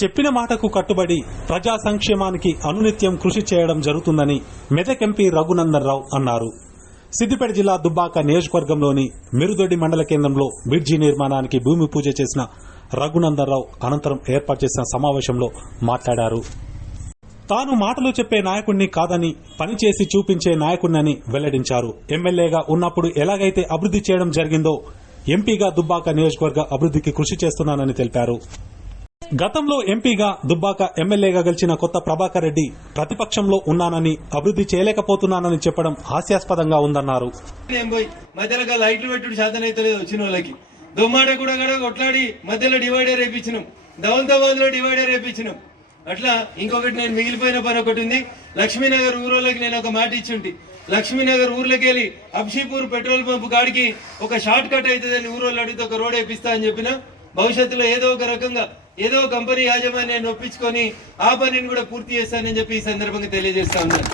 చెప్పిన మాటకు కట్టుబడి ప్రజా సంక్షేమానికి అనునిత్యం కృషి చేయడం జరుగుతుందని మెదక్ ఎంపీ రఘునందన్ రావు అన్నారు. సిద్దిపేట జిల్లా దుబ్బాక నియోజకవర్గంలోని మిరుదొడ్డి మండల కేంద్రంలో బ్రిడ్జి నిర్మాణానికి భూమి పూజ చేసిన రఘునందన్ రావు అనంతరం ఏర్పాటు చేసిన సమావేశంలో మాట్లాడారు. తాను మాటలు చెప్పే నాయకుడిని కాదని పనిచేసి చూపించే నాయకుడిని వెల్లడించారు. ఎమ్మెల్యేగా ఉన్నప్పుడు ఎలాగైతే అభివృద్ది చేయడం జరిగిందో ఎంపీగా దుబ్బాక నియోజకవర్గ అభివృద్దికి కృషి చేస్తున్నానని తెలిపారు. గతంలో ఎంపీగా దుబ్బాక ఎమ్మెల్యేగా గెలిచిన కొత్త ప్రభాకర్ రెడ్డి ప్రతిపక్షంలో ఉన్నానని అభివృద్ది చేయలేకపోతున్నానని చెప్పడం హాస్యాస్పదంగా ఉందన్నారు. మధ్యలో లైట్లు పెట్టుడు శాతనైతే వచ్చిన వాళ్ళకి దొమ్మాట కూడా కొట్లాడి మధ్యలో డివైడర్ వేయించినాం, దౌలతాబాద్ లో డివైడర్ వేయించినాం. అట్లా ఇంకొకటి నేను మిగిలిపోయిన పని ఒకటి ఉంది. లక్ష్మీనగర్ ఊరోళ్ళకి నేను ఒక మాట ఇచ్చింటి. లక్ష్మీనగర్ ఊర్లోకి వెళ్ళి అబ్షీపూర్ పెట్రోల్ పంప్ కాడికి ఒక షార్ట్ కట్ అవుతుందని ఊరోళ్ళు అడిగితే ఒక రోడ్ వేపిస్తా అని చెప్పిన. భవిష్యత్తులో ఏదో ఒక రకంగా ఏదో కంపెనీ యాజమాన్యాన్ని ఒప్పించుకొని ఆ పనిని కూడా పూర్తి చేస్తానని చెప్పి ఈ సందర్భంగా తెలియజేస్తా ఉన్నాను.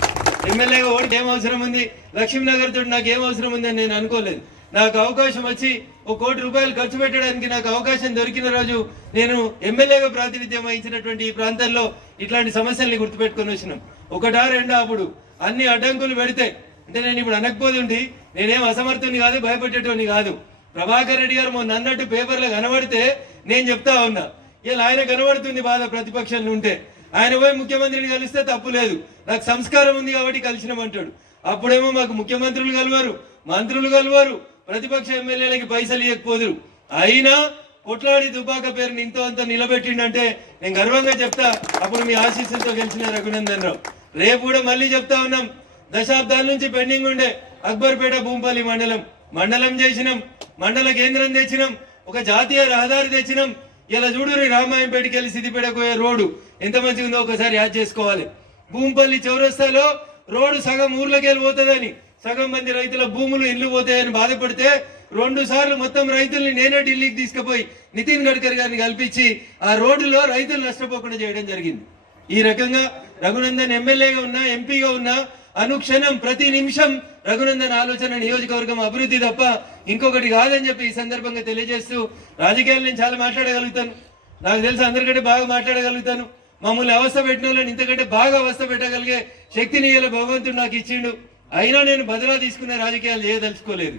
ఎమ్మెల్యేగా ఓడికి ఏం అవసరం ఉంది, లక్ష్మీనగర్ తోటి నాకు ఏం అవసరం ఉంది అని నేను అనుకోలేదు. నాకు అవకాశం వచ్చి ₹1 కోటి ఖర్చు పెట్టడానికి నాకు అవకాశం దొరికిన రోజు నేను ఎమ్మెల్యేగా ప్రాతినిధ్యం వహించినటువంటి ఈ ప్రాంతంలో ఇట్లాంటి సమస్యల్ని గుర్తుపెట్టుకుని వచ్చినాం. ఒకటా రెండా అప్పుడు అన్ని అడ్డంకులు పెడితే అంటే నేను ఇప్పుడు అనకపోతుంటే నేనేం అసమర్థుని కాదు, భయపెట్టేటోని కాదు. ప్రభాకర్ రెడ్డి గారు మొన్న అన్నట్టు పేపర్లో కనబడితే నేను చెప్తా ఉన్నా, ఇలా ఆయన కనబడుతుంది బాధ ప్రతిపక్షంలో ఉంటే. ఆయన పోయి ముఖ్యమంత్రిని కలిస్తే తప్పు లేదు, నాకు సంస్కారం ఉంది కాబట్టి కలిసినామంటాడు. అప్పుడేమో మాకు ముఖ్యమంత్రులు కలవారు, మంత్రులు కలవారు, ప్రతిపక్ష ఎమ్మెల్యేలకి పైసలు ఇవ్వకపోదురు. అయినా కొట్లాడి దుబ్బాక పేరుని ఇంతో అంత నిలబెట్టిండంటే నేను గర్వంగా చెప్తా. అప్పుడు మీ ఆశీస్సులతో గెలిచిన రఘునందన్ రావు. రేపు కూడా మళ్ళీ చెప్తా ఉన్నాం, దశాబ్దాల నుంచి పెండింగ్ ఉండే అక్బర్పేట భూంపల్లి మండలం చేసినాం, మండల కేంద్రం తెచ్చినాం, ఒక జాతీయ రహదారి తెచ్చినాం. ఇలా చూడురి రామాయంపేటకి వెళ్ళి సిద్దిపేటకు పోయే రోడ్డు ఎంత మంచిగా ఉందో ఒకసారి యాడ్ చేసుకోవాలి. భూంపల్లి చౌరస్తాలో రోడ్డు సగం ఊర్లోకి వెళ్ళి పోతుందని, సగం మంది రైతుల భూములు ఇల్లు పోతాయని బాధపడితే 2 సార్లు మొత్తం రైతుల్ని నేనే ఢిల్లీకి తీసుకుపోయి నితిన్ గడ్కరీ గారిని కల్పించి ఆ రోడ్డులో రైతులు నష్టపోకుండా చేయడం జరిగింది. ఈ రకంగా రఘునందన్ ఎమ్మెల్యేగా ఉన్నా, ఎంపీగా ఉన్నా అనుక్షణం ప్రతి నిమిషం రఘునందన్ ఆలోచన నియోజకవర్గం అభివృద్ధి తప్ప ఇంకొకటి కాదని చెప్పి ఈ సందర్భంగా తెలియజేస్తూ, రాజకీయాలు నేను చాలా మాట్లాడగలుగుతాను, నాకు తెలుసు అందరికంటే బాగా మాట్లాడగలుగుతాను. మమ్మల్ని అవస్థ పెట్టిన వాళ్ళని ఇంతకంటే బాగా అవస్థ పెట్టగలిగే శక్తిని ఇలా భగవంతుడు నాకు ఇచ్చిండు. అయినా నేను బదులా తీసుకునే రాజకీయాలు చేయదలుచుకోలేదు.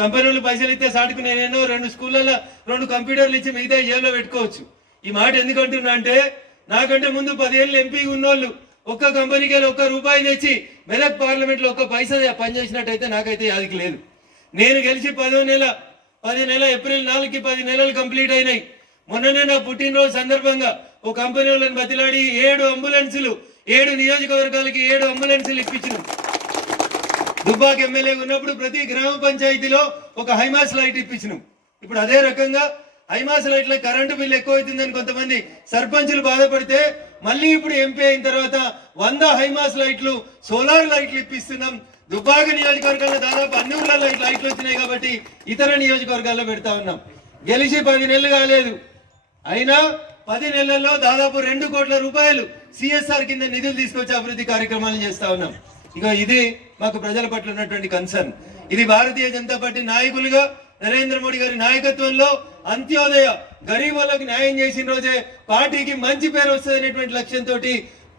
కంపెనీలు పైసలు ఇస్తే సాటుకు నేనేనో 2 స్కూళ్ళల్లో 2 కంప్యూటర్లు ఇచ్చి మిగతా జేబులో పెట్టుకోవచ్చు. ఈ మాట ఎందుకంటున్నా అంటే, నాకంటే ముందు 10 ఏళ్ళు ఎంపీ ఉన్నోళ్ళు ఒక్క కంపెనీకి వెళ్ళి ₹1 తెచ్చి మెదక్ పార్లమెంట్ లో ఒక్క పైసా పనిచేసినట్టయితే నాకైతే యాదికి లేదు. నేను గెలిచి 10 నెల ఏప్రిల్ 4కి 10 నెలలు కంప్లీట్ అయినాయి. మొన్ననే నా పుట్టినరోజు సందర్భంగా ఓ కంపెనీ వాళ్ళని బతిలాడి 7 అంబులెన్సులు 7 నియోజకవర్గాలకి 7 అంబులెన్సులు ఇప్పించినాం. దుబ్బాక ఎమ్మెల్యే ఉన్నప్పుడు ప్రతి గ్రామ పంచాయతీలో ఒక హైమాస్ లైట్ ఇప్పించినాం. ఇప్పుడు అదే రకంగా హైమాస్ లైట్ల కరెంటు బిల్లు ఎక్కువ అవుతుందని కొంతమంది సర్పంచులు బాధపడితే మళ్ళీ ఇప్పుడు ఎంపీ అయిన తర్వాత 100 హైమాస్ లైట్లు, సోలార్ లైట్లు ఇప్పిస్తున్నాం. దుబ్బాక నియోజకవర్గాల్లో దాదాపు అన్ని ఊర్లలో లైట్లు వచ్చినాయి కాబట్టి ఇతర నియోజకవర్గాల్లో పెడతా ఉన్నాం. గెలిచి 10 నెలలు కాలేదు, అయినా 10 నెలల్లో దాదాపు ₹2 కోట్ల సిఎస్ఆర్ కింద నిధులు తీసుకొచ్చి అభివృద్ధి కార్యక్రమాలు చేస్తా ఉన్నాం. ఇక ఇది మాకు ప్రజల పట్ల ఉన్నటువంటి కన్సర్న్. ఇది భారతీయ జనతా పార్టీ నాయకులుగా నరేంద్ర మోడీ గారి నాయకత్వంలో అంత్యోదయ గరీబులకు న్యాయం చేసిన రోజే పార్టీకి మంచి పేరు వస్తుంది అనేటువంటి లక్ష్యంతో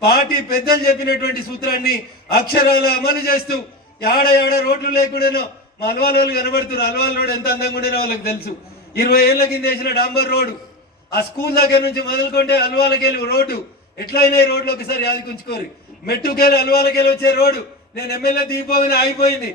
పార్టీ పెద్దలు చెప్పినటువంటి సూత్రాన్ని అక్షరాల అమలు చేస్తూ ఏడ రోడ్లు లేకుండానో మా అల్వాల్ వాళ్ళు కనబడుతున్నారు. అల్వాల్ రోడ్ ఎంత అందంగా ఉండేనో వాళ్ళకి తెలుసు. 20 ఏళ్ల కింద వేసిన డాంబర్ రోడ్డు, ఆ స్కూల్ దగ్గర నుంచి మొదలుకుంటే అల్వాలకి వెళ్ళి రోడ్డు ఎట్లయినా ఈ రోడ్లు ఒకసారి యాదికుంచుకోరు. మెట్టుకెళ్ళి అల్వాలకి వెళ్ళి వచ్చే రోడ్డు నేను ఎమ్మెల్యే దిగిపోగానే ఆగిపోయింది.